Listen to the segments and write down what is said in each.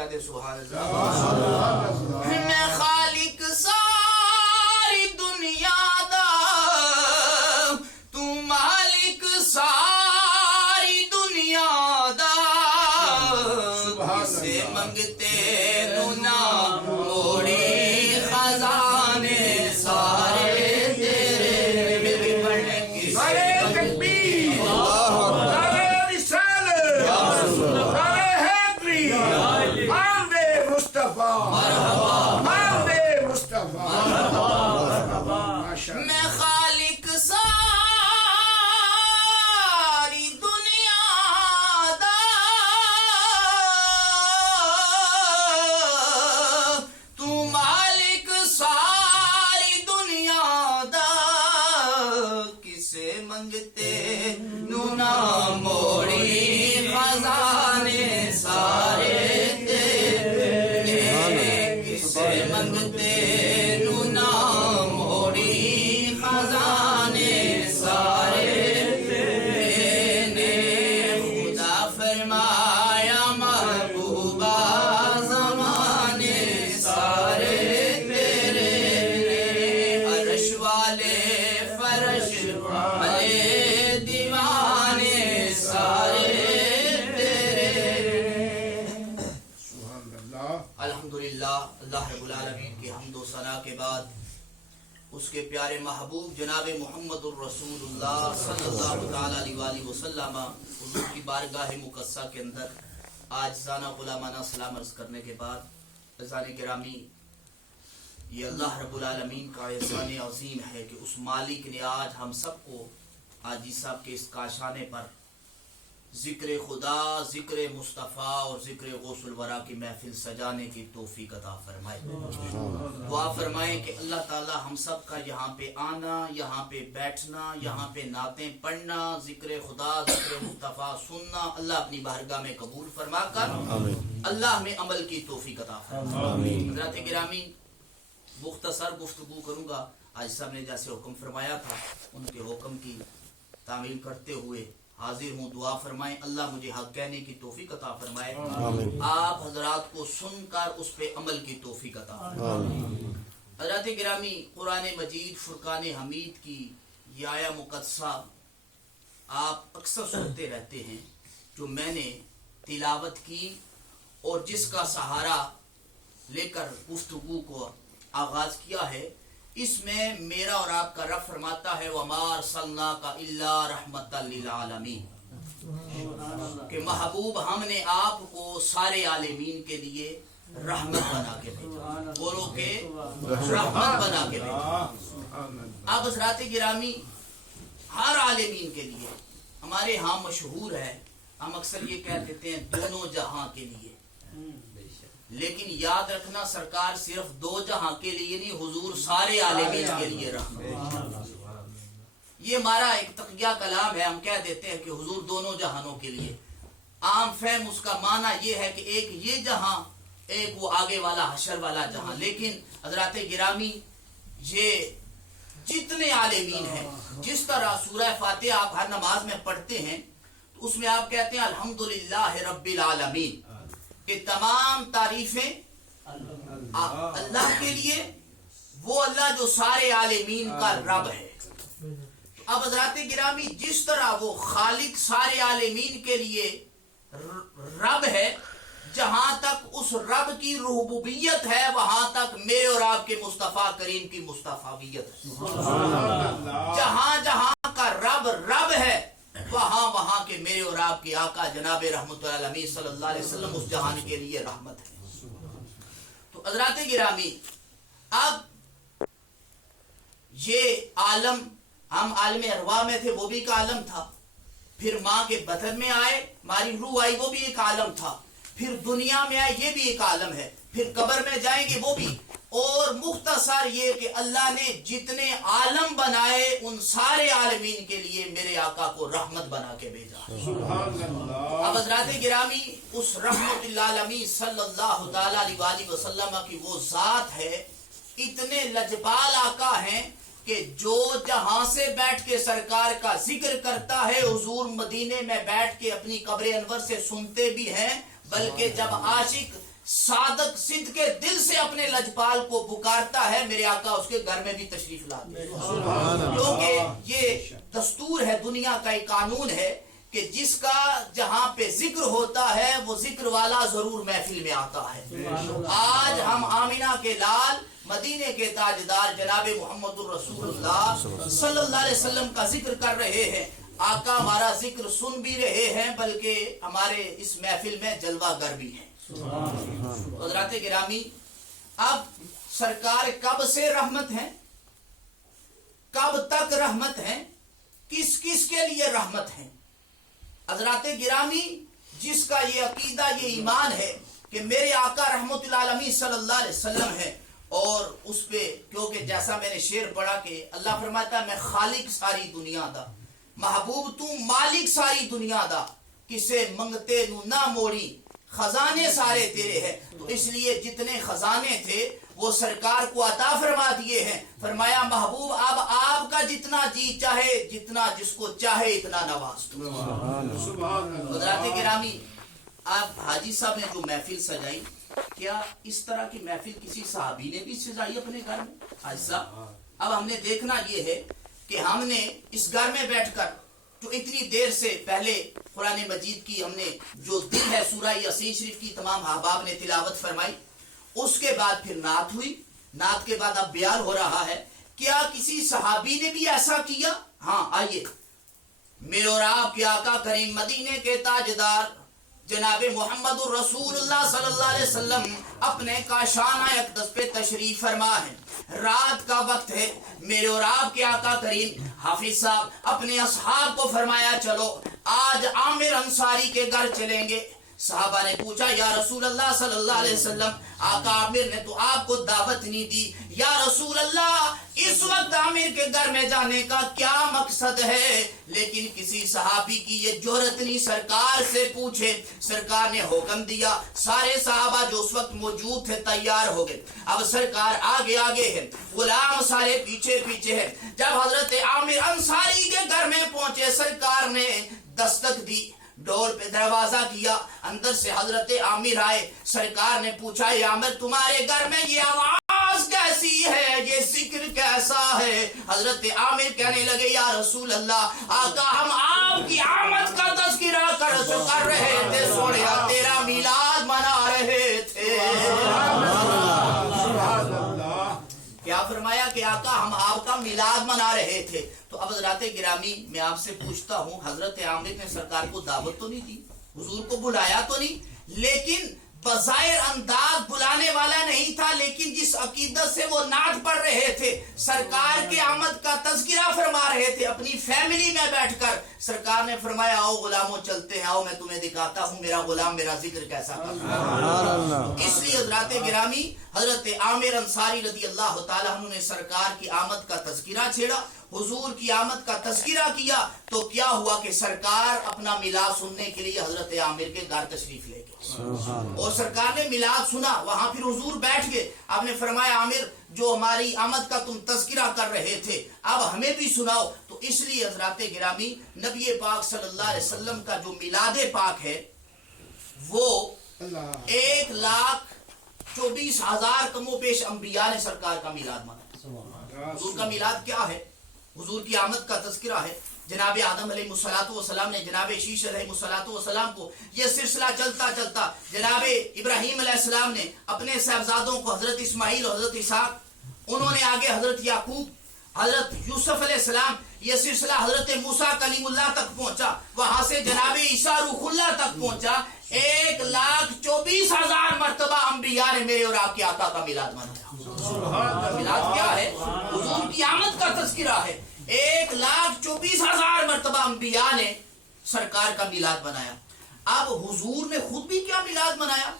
کہتے سبحان اللہ. میں خالق ساری دنیا دا تو مالک ساری دنیا دا کسے منگتے نو نہ موڑی خزانے سارے تیرے مل کے پڑھنے کی میں خالق ساری دنیا دا تو مالک ساری دنیا دا کسے منگتے نو نہ موڑی خزانے سارے تیرے کسے منگتے نو نہ موڑی خزانے سارے تیرے. خدا فرمایا محبوبہ زمانے سارے تیرے. عرش والے فرش والے دیوانے سارے تیرے. الحمدللہ اللہ رب العالمین کی حمد و ثنا کے بعد اس کے پیارے محبوب جناب محمد الرسول اللہ صلی اللہ تعالیٰ علیہ وآلہ وسلم حضور کی بارگاہ مقدسہ کے اندر عاجزانہ غلامانہ سلام عرض کرنے کے بعد عزیزان گرامی، یہ اللہ رب العالمین کا احسان عظیم ہے کہ اس مالک نے آج ہم سب کو حاجی صاحب کے اس کاشانے پر ذکر خدا، ذکر مصطفیٰ اور ذکر غوث الورا کی محفل سجانے کی توفیق عطا فرمائے. دعا فرمائیں کہ اللہ تعالی ہم سب کا یہاں پہ آنا، یہاں پہ بیٹھنا، یہاں پہ نعتیں پڑھنا، ذکر خدا، ذکر مصطفیٰ سننا اللہ اپنی بارگاہ میں قبول فرما کر اللہ ہمیں عمل کی توفیق عطا فرمائے. حضرات گرامی، مختصر گفتگو کروں گا. آج صاحب نے جیسے حکم فرمایا تھا ان کے حکم کی تعمیل کرتے ہوئے حاضر ہوں. دعا فرمائیں اللہ مجھے حق کہنے کی توفیق عطا فرمائے، آپ حضرات کو سن کر اس پہ عمل کی توفیق عطا فرمائے. حضرات گرامی، قرآن مجید فرقان حمید کی یہ آیا مقدسہ آپ اکثر سنتے رہتے ہیں، جو میں نے تلاوت کی اور جس کا سہارا لے کر گفتگو کو آغاز کیا ہے. اس میں میرا اور آپ کا رب فرماتا ہے وَمَا أَرْسَلْنَاكَ إِلَّا رَحْمَةً لِلْعَالَمِينَ، کہ محبوب ہم نے آپ کو سارے عالمین کے لیے رحمت بنا کے بھیجا. بولو کہ رحمت بنا کے بھیجا. اب حضرات گرامی، ہر عالمین کے لیے ہمارے ہاں مشہور ہے، ہم اکثر یہ کہہ دیتے ہیں دونوں جہاں کے لیے، لیکن یاد رکھنا سرکار صرف دو جہاں کے لیے نہیں، حضور سارے عالمین کے لیے رحمت. یہ ہمارا ایک تقیہ کلام ہے، ہم کہہ دیتے ہیں کہ حضور دونوں جہانوں کے لیے. عام فہم اس کا معنی یہ ہے کہ ایک یہ جہاں، ایک وہ آگے والا حشر والا جہاں. لیکن حضرات گرامی، یہ جتنے عالمین ہیں، جس طرح سورہ فاتحہ آپ ہر نماز میں پڑھتے ہیں تو اس میں آپ کہتے ہیں الحمدللہ رب العالمین، کہ تمام تعریفیں اللہ کے لیے، وہ اللہ جو سارے عالمین کا رب ہے. اب حضرات گرامی، جس طرح وہ خالق سارے عالمین کے لیے رب ہے، جہاں تک اس رب کی ربوبیت ہے وہاں تک میرے اور آپ کے مصطفیٰ کریم کی مصطفیٰویت ہے. جہاں جہاں کا رب رب ہے وہاں وہاں کے میرے اور آپ کے آقا جناب رحمت العالمین صلی اللہ علیہ وسلم اس جہان کے لیے رحمت ہے. تو حضرات گرامی، اب یہ عالم، ہم عالم ارواح میں تھے، وہ بھی ایک عالم تھا. پھر ماں کے بطن میں آئے، ہماری روح آئی، وہ بھی ایک عالم تھا. پھر دنیا میں آئے، یہ بھی ایک عالم ہے. پھر قبر میں جائیں گے، وہ بھی. اور مختصر یہ کہ اللہ نے جتنے عالم بنائے ان سارے عالمین کے لیے میرے آقا کو رحمت بنا کے بھیجا. اب حضرات گرامی، اس رحمت للعالمین صلی اللہ تعالیٰ علیہ وسلم کی وہ ذات ہے، اتنے لجپال آقا ہیں کہ جو جہاں سے بیٹھ کے سرکار کا ذکر کرتا ہے حضور مدینے میں بیٹھ کے اپنی قبر انور سے سنتے بھی ہیں، بلکہ جب عاشق صادق صدق کے دل سے اپنے لجپال کو پکارتا ہے، میرے آقا اس کے گھر میں بھی تشریف لاتے ہیں، کیونکہ یہ دستور ہے، دنیا کا ایک قانون ہے کہ جس کا جہاں پہ ذکر ہوتا ہے وہ ذکر والا ضرور محفل میں آتا ہے۔ آج ہم آمینہ کے لال، مدینے کے تاجدار جناب محمد الرسول اللہ صلی اللہ علیہ وسلم کا ذکر کر رہے ہیں۔ آقا ہمارا ذکر سن بھی رہے ہیں، بلکہ ہمارے اس محفل میں جلوہ گر بھی ہیں۔ حضرات گرامی، اب سرکار کب سے رحمت ہیں، کب تک رحمت ہیں، کس کس کے لیے رحمت ہیں؟ حضرات گرامی، جس کا یہ عقیدہ، یہ ایمان ہے کہ میرے آقا رحمت العالمین صلی اللہ علیہ وسلم ہے، اور اس پہ کیونکہ جیسا میں نے شعر پڑھا کہ اللہ فرماتا ہے میں خالق ساری دنیا دا، محبوب تو مالک ساری دنیا دا، کسے منگتے نو نہ موڑی، خزانے سارے تیرے ہیں۔ تو اس لیے جتنے خزانے تھے وہ سرکار کو عطا فرما دیے ہیں۔ فرمایا محبوب اب آپ کا جتنا جی چاہے، جتنا جس کو چاہے اتنا نواز دو۔ حضرات گرامی، آپ حاجی صاحب نے جو محفل سجائی، کیا اس طرح کی محفل کسی صحابی نے بھی سجائی اپنے گھر میں؟ حاجی صاحب، اب ہم نے دیکھنا یہ ہے کہ ہم نے اس گھر میں بیٹھ کر جو اتنی دیر سے پہلے قرآن مجید کی ہم نے جو دل ہے سورہ یاسین شریف کی تمام احباب نے تلاوت فرمائی، اس کے بعد پھر نعت ہوئی، نعت کے بعد اب بیان ہو رہا ہے، کیا کسی صحابی نے بھی ایسا کیا؟ ہاں، آئیے، میرے اور آپ کے آقا کریم مدینے کے تاجدار جناب محمد الرسول اللہ صلی اللہ علیہ وسلم اپنے کاشانہ اقدس پہ تشریف فرما ہے، رات کا وقت ہے، میرے اور آپ کے آقا کریم حافظ صاحب اپنے اصحاب کو فرمایا چلو آج عامر انصاری کے گھر چلیں گے۔ صحابہ نے پوچھا یا رسول اللہ صلی اللہ علیہ وسلم، آقا عامر نے تو آپ کو دعوت نہیں دی، یا رسول اللہ اس وقت عامر کے گھر میں جانے کا کیا مقصد ہے؟ لیکن کسی صحابی کی یہ جرأت نہیں سرکار سے پوچھے۔ سرکار نے حکم دیا، سارے صحابہ جو اس وقت موجود تھے تیار ہو گئے، اب سرکار آگے آگے ہے، غلام سارے پیچھے پیچھے ہے۔ جب حضرت عامر انصاری کے گھر میں پہنچے، سرکار نے دستک دی، ڈور پہ دروازہ کیا، اندر سے حضرت عامر آئے، سرکار نے پوچھا یا عامر تمہارے گھر میں یہ آواز کیسی ہے، یہ ذکر کیسا ہے؟ حضرت عامر کہنے لگے یا رسول اللہ، آقا ہم آپ کی آمد کا تذکرہ کر رہے تھے، سوڑیا تیرا میلاد منا رہے تھے۔ کیا فرمایا کہ آقا ہم آپ کا میلاد منا رہے تھے۔ تو اب حضرات گرامی میں آپ سے پوچھتا ہوں، حضرت عامر نے سرکار کو دعوت تو نہیں دی، حضور کو بلایا تو نہیں، لیکن بظاہر انداز بلانے والا نہیں تھا، لیکن جس عقیدت سے وہ نعت پڑھ رہے تھے، سرکار کے آمد کا تذکرہ فرما رہے تھے اپنی فیملی میں بیٹھ کر، سرکار نے فرمایا آؤ غلاموں چلتے ہیں، آؤ میں تمہیں دکھاتا ہوں میرا غلام میرا ذکر کیسا کرتا ہے۔ اس لیے حضرات گرامی، حضرت عامر انصاری رضی اللہ تعالیٰ عنہ نے سرکار کی آمد کا تذکرہ چھیڑا، حضور کی آمد کا تذکرہ کیا، تو کیا ہوا کہ سرکار اپنا میلاد سننے کے لیے حضرت عامر کے گھر تشریف لے گئے، اور سرکار نے میلاد سنا، وہاں پھر حضور بیٹھ گئے، آپ نے فرمایا عامر جو ہماری آمد کا تم تذکرہ کر رہے تھے اب ہمیں بھی سناؤ۔ تو اس لیے حضرات گرامی نبی پاک صلی اللہ علیہ وسلم کا جو میلاد پاک ہے وہ 1,24,000 کم و بیش انبیاء نے سرکار کا میلاد مانا۔ حضور کا میلاد کیا ہے؟ حضور کی آمد کا تذکرہ ہے۔ جناب آدم علیہ السلام نے جناب شیش علیہ السلام کو یہ سلسلہ چلتا چلتا جناب ابراہیم علیہ السلام نے اپنے صاحبزادوں کو حضرت اسماعیل اور حضرت اسحاق، انہوں نے آگے حضرت یعقوب، حضرت یوسف علیہ السلام، یہ سلسلہ حضرت موسیٰ کلیم اللہ تک پہنچا، وہاں سے جناب عیسیٰ روح اللہ تک پہنچا۔ 1,24,000 مرتبہ انبیاء نے میرے اور آپ کے آقا کا میلاد منایا۔ میلاد کیا ہے؟ حضور کی آمد کا تذکرہ ہے۔ 1,24,000 مرتبہ انبیاء نے سرکار کا میلاد منایا۔ اب حضور نے خود بھی کیا میلاد منایا؟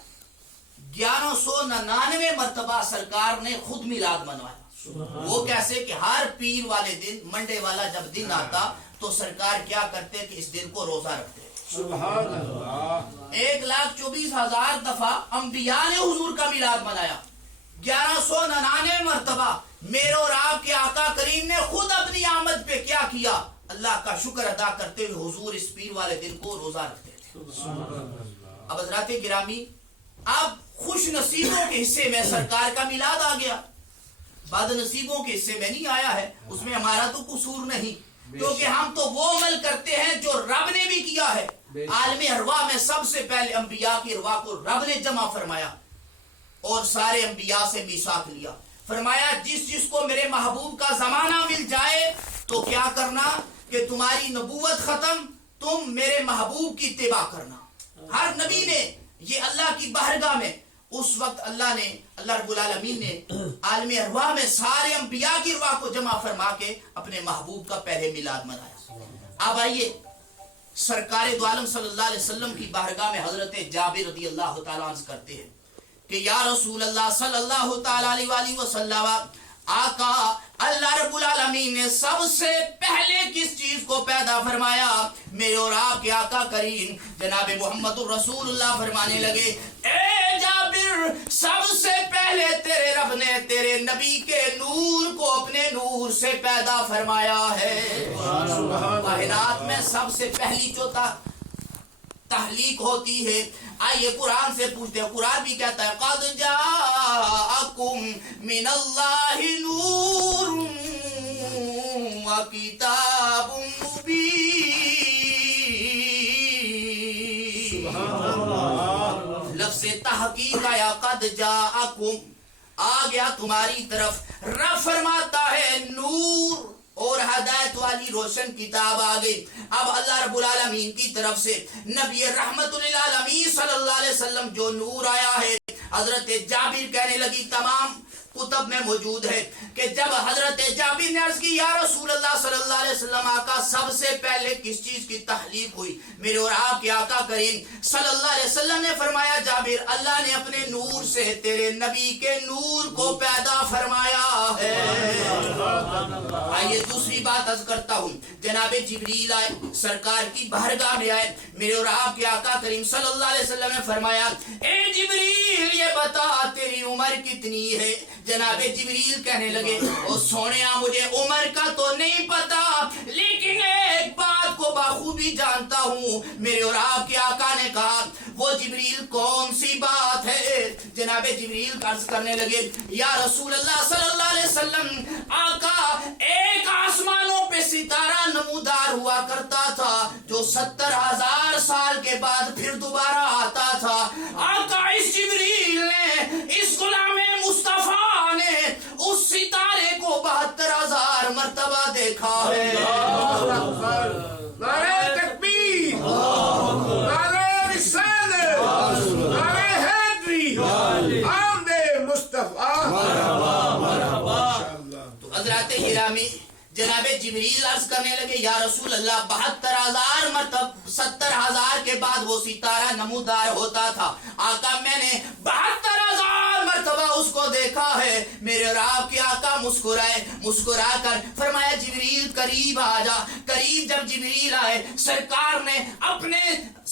1199 مرتبہ سرکار نے خود میلاد منوایا۔ وہ کیسے کہ ہر پیر والے دن، منڈے والا جب دن آتا تو سرکار کیا کرتے کہ اس دن کو روزہ رکھتے۔ سبحان اللہ۔ 1,24,000 دفعہ انبیاء نے حضور کا میلاد منایا۔ 1199 مرتبہ میرے اور آپ کے آقا کریم نے خود اپنی آمد پہ کیا کیا؟ اللہ کا شکر ادا کرتے ہوئے حضور اس پیر والے دن کو روزہ رکھتے تھے۔ اب حضرات گرامی، اب خوش نصیبوں کے حصے میں سرکار کا میلاد آ گیا، بد نصیبوں کے حصے میں نہیں آیا ہے، اس میں ہمارا تو قصور نہیں، کیونکہ ہم تو وہ عمل کرتے ہیں جو رب نے بھی کیا ہے۔ عالم ارواح میں سب سے پہلے انبیاء کی ارواح کو رب نے جمع فرمایا اور سارے انبیاء سے میثاق لیا، فرمایا جس کو میرے محبوب کا زمانہ مل جائے تو کیا کرنا کہ تمہاری نبوت ختم، تم میرے محبوب کی اتباع کرنا۔ ہر نبی نے یہ اللہ کی بارگاہ میں اس وقت اللہ رب العالمین نے عالم ارواح میں سارے انبیاء کی ارواح کو جمع فرما کے اپنے محبوب کا پہلے میلاد منایا۔ اب آئیے سرکار دو عالم صلی اللہ علیہ وسلم کی بارگاہ میں حضرت جابر رضی اللہ تعالیٰ عنہ کرتے ہیں کہ یا رسول اللہ صلی اللہ تعالیٰ علیہ وسلم، آقا اللہ رب العالمین نے سب سے پہلے کس چیز کو پیدا فرمایا؟ میرے اور آپ کے آقا کریم جناب محمد الرسول اللہ فرمانے لگے، اے جابر، سب سے پہلے تیرے رب نے تیرے نبی کے نور کو اپنے نور سے پیدا فرمایا ہے۔ کائنات میں سب سے پہلی جو تخلیق ہوتی ہے، آئیے قرآن سے پوچھتے ہیں، قرآن بھی کہتا ہے قد جاءکم من اللہ نور و کتاب مبین۔ لفظ تحقیق آیا قد جاءکم، آ گیا تمہاری طرف، رب فرماتا ہے نور اور ہدایت والی روشن کتاب آ گئی۔ اب اللہ رب العالمین کی طرف سے نبی رحمت للعالمین صلی اللہ علیہ وسلم جو نور آیا ہے، حضرت جابر کہنے لگی، تمام کتب میں موجود ہے کہ جب حضرت جابر نے عرض کی یا رسول اللہ صلی اللہ علیہ وسلم، آقا سب سے پہلے کس چیز کی تخلیق ہوئی؟ میرے اور آپ کے آقا کریم صلی اللہ علیہ وسلم نے فرمایا جابر، اللہ نے اپنے نور سے تیرے نبی کے نور کو پیدا فرمایا ہے۔ آئیے دوسری بات عرض کرتا ہوں، جناب جبریل آئے، سرکار کی بارگاہ میں آئے، میرے اور آپ کے آقا کریم صلی اللہ علیہ وسلم نے فرمایا، اے جبریل یہ بتا تیری عمر کتنی ہے؟ جناب جبریل کہنے لگے، او سونیا مجھے عمر کا تو نہیں پتا، لیکن ایک بات کو بخوبی جانتا ہوں۔ میرے اور آپ کے آقا نے کہا وہ جبریل کون سی بات ہے؟ جناب جبریل عرض کرنے لگے، یا رسول اللہ صلی اللہ علیہ وسلم، آقا ایک آسمانوں پہ ستارہ نمودار ہوا کرتا تھا جو 70,000 سال کے بعد پھر دوبارہ آتا تھا۔ آقا اس جبریل نے، اس غلام مصطفیٰ نے اس ستارے کو 72,000 مرتبہ دیکھا ہے۔ نعرہ تکبیر، نعرہ رسالت، نعرہ حیدری، آمد مصطفیٰ۔ تو حضرات گرامی جناب جبریل عرض کرنے لگے، یا رسول اللہ 72,000 مرتبہ 70,000 کے بعد وہ ستارہ نمودار ہوتا تھا، آقا میں نے 72,000 مرتبہ اس کو دیکھا ہے۔ میرے اور آپ کے آقا مسکرائے، مسکرا کر فرمایا جبریل قریب آ جا۔ قریب جب جبریل آئے، سرکار نے اپنے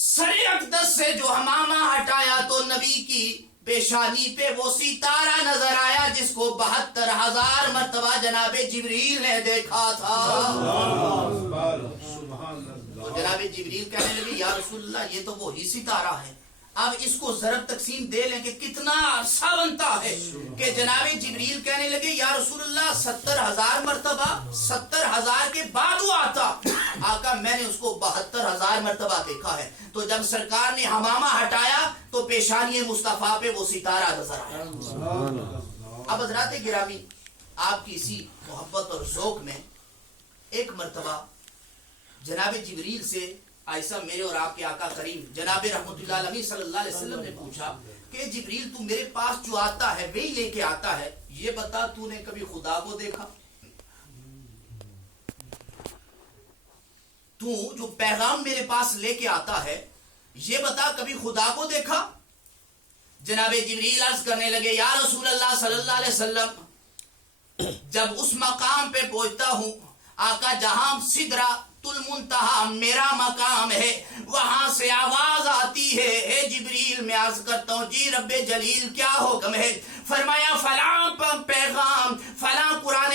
سر اقدس سے جو حمامہ ہٹایا تو نبی کی پیشانی پہ وہ ستارہ نظر آیا جس کو 72,000 مرتبہ جناب جبریل نے دیکھا تھا۔ تو جناب جبریل کہنے لگے، یا رسول اللہ یہ تو وہی ستارہ ہے۔ اب اس کو ضرب تقسیم دے لیں کہ کتنا عرصہ بنتا ہے کہ جناب جبریل کہنے لگے، یا رسول اللہ 70,000 مرتبہ 70,000 کے بعد وہ آتا، آقا میں نے اس کو 72,000 مرتبہ دیکھا ہے۔ تو جب سرکار نے حمامہ ہٹایا تو پیشانی مصطفیٰ پہ وہ ستارہ نظر آیا۔ اب حضرات گرامی آپ کی اسی محبت اور ذوق میں ایک مرتبہ جناب جبریل سے ایسا میرے اور آپ کے آقا کریم جناب رحمت اللہ علیہ صلی اللہ علیہ وسلم نے پوچھا کہ جبریل تو میرے پاس جو آتا ہے وہی لے کے آتا ہے، یہ بتا تو نے کبھی خدا کو دیکھا؟ تو جو پیغام میرے پاس لے کے آتا ہے یہ بتا کبھی خدا کو دیکھا؟ جناب جبریل عرض کرنے لگے، یا رسول اللہ صلی اللہ علیہ وسلم جب اس مقام پہ پہنچتا ہوں آقا جہاں سدرہ المنتہا میرا مقام ہے، وہاں سے آواز آتی ہے، اے جبریل میں عرض کرتا ہوں جی رب جلیل کیا حکم ہے؟ فرمایا فلاں پیغام فلاں قرآن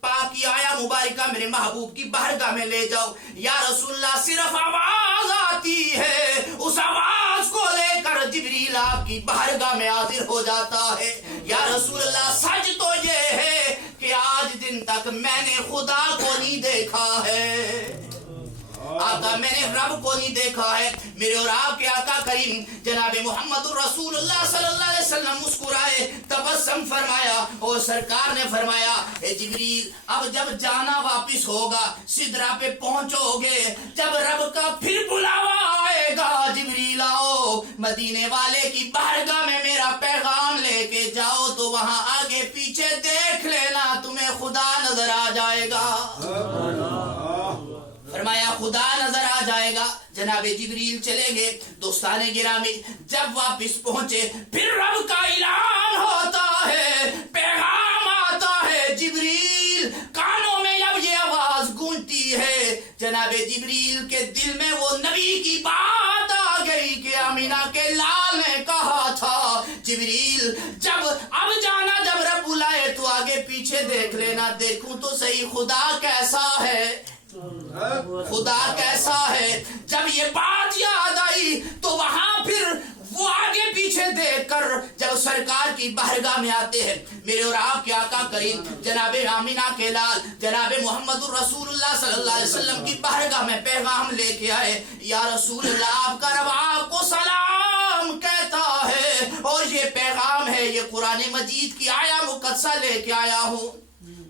پاک کی آیا مبارکہ میرے محبوب کی بارگاہ میں لے جاؤ۔ یا رسول اللہ صرف آواز آتی ہے، اس آواز کو لے کر جبریل آپ کی بارگاہ میں حاضر ہو جاتا ہے. یا رسول اللہ سچ تو یہ ہے کہ آج دن تک میں نے خدا کو نہیں دیکھا ہے. آقا میں نے رب کو نہیں دیکھا ہے. میرے اور آپ کے آقا کریم جناب محمد رسول اللہ صلی اللہ علیہ وسلم مسکرائے, تبسم فرمایا اور سرکار نے فرمایا اے جبریل اب جب جانا واپس ہوگا, سدرا پہ پہنچو گے, جب رب کا پھر بلاوا آئے گا جبریل آؤ مدینے والے کی بارگاہ میں میرا پیغام لے کے جاؤ, تو وہاں آگے پیچھے دیکھ لینا تمہیں خدا نظر آ جائے گا. فرمایا خدا نظر آ جائے گا. جناب جبریل چلے گئے. دوستان گرامی جب واپس پہنچے پھر رب کا اعلان ہوتا ہے, پیغام آتا ہے. جبریل کانوں میں اب یہ آواز گونجتی ہے. جناب جبریل کے دل میں وہ نبی کی بات آ گئی کہ آمینہ کے لال نے کہا تھا جبریل جب اب جانا, جب رب بلائے تو آگے پیچھے دیکھ لینا, دیکھوں تو صحیح خدا کیسا ہے, خدا کیسا ہے. جب یہ بات یاد آئی تو وہاں پھر وہ آگے پیچھے دیکھ کر جب سرکار کی بارگاہ میں آتے ہیں, میرے اور آپ کے آقا کریم جناب آمینہ کے لال جناب محمد رسول اللہ صلی اللہ علیہ وسلم کی بارگاہ میں پیغام لے کے آئے. یا رسول اللہ آپ کا رب آپ کو سلام کہتا ہے اور یہ پیغام ہے, یہ قرآن مجید کی آیا مقدسہ لے کے آیا ہوں.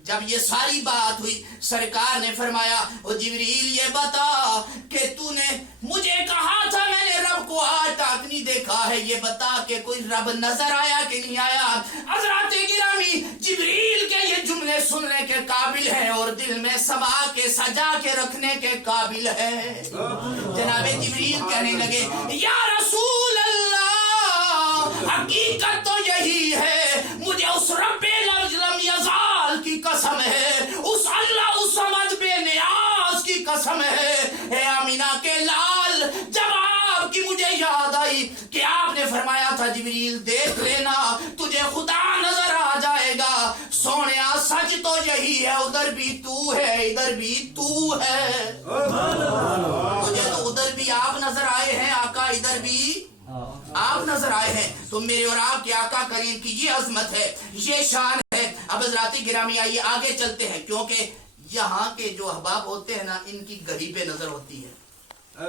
جب یہ ساری بات ہوئی سرکار نے فرمایا او جبریل یہ بتا کہ تو نے مجھے کہا تھا میں نے رب کو آج تک نہیں دیکھا ہے, یہ بتا کہ کوئی رب نظر آیا کہ نہیں آیا. حضرات گرامی جبریل کے یہ جملے سننے کے قابل ہیں اور دل میں سما کے سجا کے رکھنے کے قابل ہے. جناب جبریل کہنے لگے یا رسول اللہ حقیقت تو یہی ہے, مجھے اس رب لم یزال کی قسم ہے, اس اللہ اس سمجھ بے نیاز کی قسم ہے. اے آمینہ کے لال جب آپ کی مجھے یاد آئی کہ آپ نے فرمایا تھا جبریل دیکھ لینا تجھے خدا نظر آ جائے گا, سونیا سچ تو یہی ہے, ادھر بھی تو ہے ادھر بھی تو ہے. مجھے تو ادھر بھی آپ نظر آئے ہیں آقا, ادھر بھی آپ نظر آئے ہیں. تو میرے اور آپ کے آقا کریم کی یہ عظمت ہے, یہ شان ہے. اب حضرات گرامی آئیے آگے چلتے ہیں, کیونکہ یہاں کے جو احباب ہوتے ہیں نا ان کی گھڑی پہ نظر ہوتی ہے,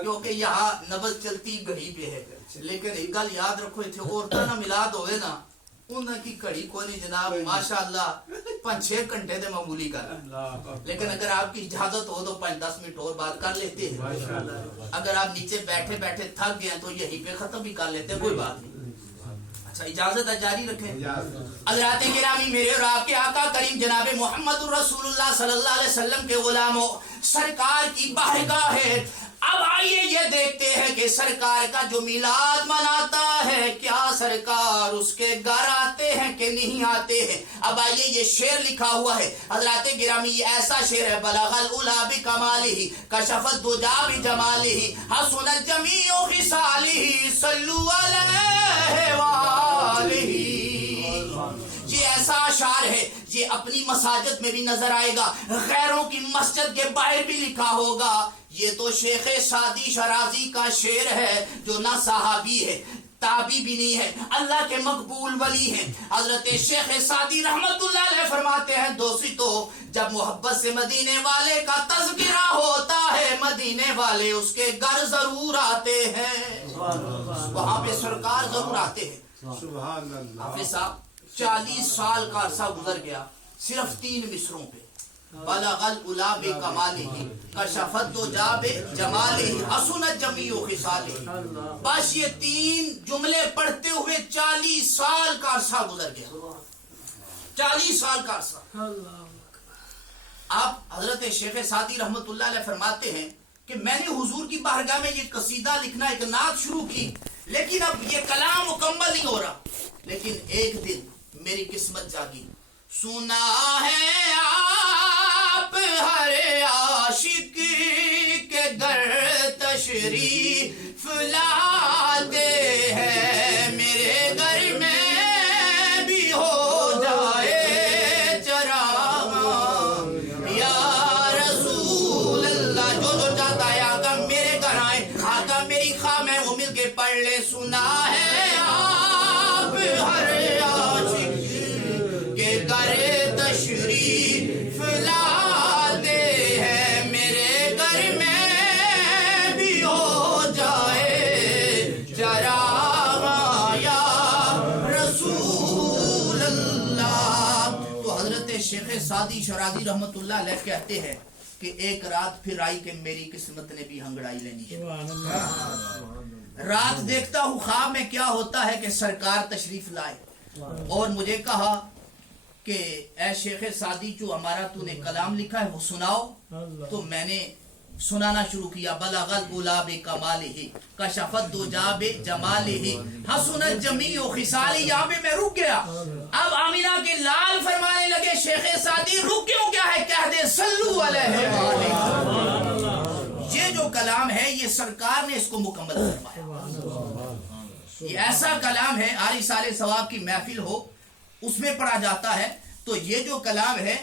کیونکہ یہاں نبض چلتی گھڑی پہ ہے. لیکن ایک گل یاد رکھو اتنے عورتوں نہ ملاد ہوئے نا انہوں کی گھڑی کو نہیں جناب ماشاءاللہ 5-6 گھنٹے دے معمولی کر, لیکن اگر آپ کی اجازت ہو تو 5-10 منٹ اور بات کر لیتے ہیں. اگر آپ نیچے بیٹھے بیٹھے تھک گئے تو یہیں پہ ختم بھی کر لیتے ہیں, کوئی بات نہیں. اچھا اجازت ہے جاری رکھیں. حضرات گرامی میرے اور آپ کے آقا کریم جناب محمد رسول اللہ صلی اللہ علیہ وسلم کے غلاموں سرکار کی بارگاہ ہے. اب آئیے یہ دیکھتے ہیں کہ سرکار کا جو میلاد مناتا ہے کیا سرکار اس کے گھر آتے ہیں کہ نہیں آتے ہیں. اب آئیے یہ شعر لکھا ہوا ہے حضرات گرامی, یہ ایسا شعر ہے بلغ العلا بکمالہ کشف الدجا بجمالہ حسنت جمیع خصالہ صلوا علیہ وآلہ. یہ ایسا اشعار ہے, یہ اپنی مساجد میں بھی نظر آئے گا, غیروں کی مسجد کے باہر بھی لکھا ہوگا. یہ تو شیخ سعدی شرازی کا شعر ہے جو نہ صحابی ہے تابی بھی نہیں ہے, اللہ کے مقبول ولی ہیں. حضرت شیخ سعدی رحمت اللہ علیہ فرماتے ہیں دوستی تو جب محبت سے مدینے والے کا تذکرہ ہوتا ہے مدینے والے اس کے گھر ضرور آتے ہیں, وہاں پہ سرکار ضرور آتے ہیں. سبحان اللہ. حافظ صاحب 40 سال کا عرصہ گزر گیا صرف 3 مصروں پہ, بلغ العلا بکمالہ کشف الدجا بجمالہ حسنت جمیع خصالہ. بس یہ 3 جملے پڑھتے ہوئے 40 سال کا عرصہ گزر گیا, 40 سال کا عرصہ. آپ حضرت شیخ سعدی رحمت اللہ علیہ فرماتے ہیں کہ میں نے حضور کی بارگاہ میں یہ قصیدہ لکھنا ایک نعت شروع کی, لیکن اب یہ کلام مکمل نہیں ہو رہا. لیکن ایک دن میری قسمت جاگی, سنا ہے آپ ہر عاشق کے گھر تشریف لاتے ہیں, میرے گھر میں بھی ہو جائے چراغ یا رسول اللہ. جو جو چاہتا ہے آقا میرے گھر آئے, آقا میری خواہ میں وہ مل کے پڑھ لے. سنا ہے تشریف لاتے ہیں میرے گھر میں بھی ہو جائے چراغ یا رسول اللہ. تو حضرت شیخ سعدی شرازی رحمت اللہ علیہ کہتے ہیں کہ ایک رات پھر آئی کہ میری قسمت نے بھی ہنگڑائی لینی ہے. رات دیکھتا ہوں خواب میں کیا ہوتا ہے کہ سرکار تشریف لائے اور مجھے کہا کہ اے شیخ سعدی جو ہمارا تو نے کلام لکھا ہے وہ سناؤ. تو میں نے سنانا شروع کیا. بلغ الغلا بکمالہ کشف الدجا بجمالہ حسن الجمیع خصالہ. یہاں پہ میں رک گیا. اب آمینہ کے لال فرمانے لگے شیخ سعدی رک کیوں کیا ہے؟ کہہ دے صلو علیہ وآلہ. یہ جو کلام ہے یہ سرکار نے اس کو مکمل فرمایا. یہ ایسا کلام ہے آری سال ثواب کی محفل ہو اس میں پڑھا جاتا ہے. تو یہ جو کلام ہے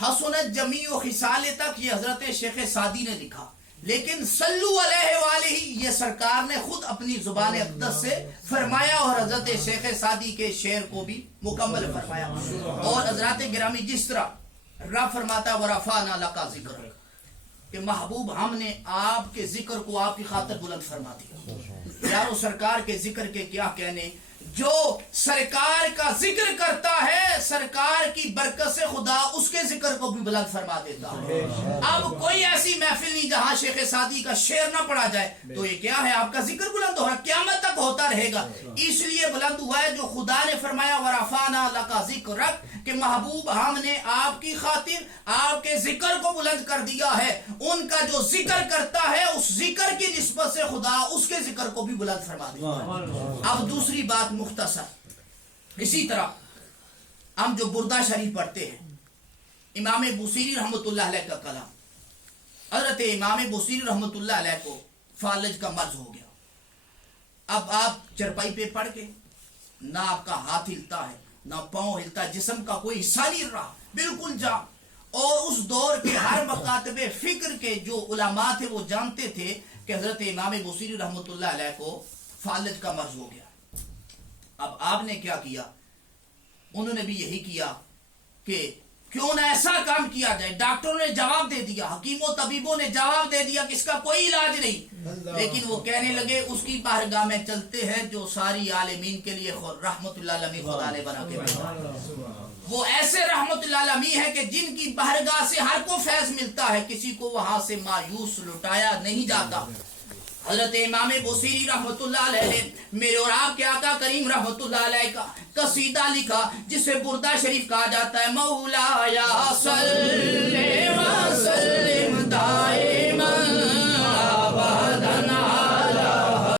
حسنت جمیع و خصال تک یہ حضرت شیخ سعدی نے لکھا، لیکن صلو علیہ وآلہ یہ سرکار نے خود اپنی زبان اقدس سے فرمایا اور حضرت شیخ سعدی کے شعر کو بھی مکمل فرمایا. اور حضرات گرامی جس طرح رب فرماتا ورفعنا لک ذکرک کہ محبوب ہم نے آپ کے ذکر کو آپ کی خاطر بلند فرما دیا. یارو سرکار کے ذکر کے کیا کہنے، جو سرکار کا ذکر کرتا ہے سرکار کی برکت سے خدا اس کے ذکر کو بھی بلند فرما دیتا ہے. اب کوئی ایسی محفل نہیں جہاں شیخ سعدی کا شعر نہ پڑھا جائے. تو یہ کیا ہے؟ آپ کا ذکر بلند ہو رہا، قیامت تک ہوتا رہے گا. اس لیے بلند ہوا ہے جو خدا نے فرمایا ورفعنا لک ذکرک کہ محبوب ہم نے آپ کی خاطر آپ کے ذکر کو بلند کر دیا ہے. ان کا جو ذکر کرتا ہے اس ذکر کی نسبت سے خدا اس کے ذکر کو بھی بلند فرما دیتا ہے. اب دوسری بات مختصر، اسی طرح ہم جو بردہ شریف پڑھتے ہیں امام بوصیری رحمت اللہ علیہ کا کلام، حضرت امام بوصیری رحمت اللہ علیہ کو فالج کا مرض ہو گیا. اب آپ چرپائی پہ پڑھ کے نہ آپ کا ہاتھ ہلتا ہے نہ پاؤں ہلتا ہے، جسم کا کوئی حصہ نہیں رہا، بالکل جام. اور اس دور کے ہر مکاتب فکر کے جو علماء تھے وہ جانتے تھے کہ حضرت امام بوصیری رحمت اللہ علیہ کو فالج کا مرض ہو گیا. اب آپ نے کیا کیا؟ انہوں نے بھی یہی کیا کہ کیوں نہ ایسا کام کیا جائے. ڈاکٹروں نے جواب دے دیا، حکیموں طبیبوں نے جواب دے دیا کہ اس کا کوئی علاج نہیں. لیکن وہ کہنے لگے اس کی بارگاہ میں چلتے ہیں جو ساری عالمین کے لیے رحمت اللہ علیہ خدا نے بنا کے بھیجا. وہ ایسے رحمت اللہ علیہ ہے کہ جن کی بارگاہ سے ہر کو فیض ملتا ہے، کسی کو وہاں سے مایوس لٹایا نہیں جاتا. حضرت امام بوصیری رحمت اللہ علیہ نے میرے اور آپ کے آقا کریم رحمت اللہ علیہ کا قصیدہ لکھا جسے بردہ شریف کہا جاتا ہے. مولا یا صلی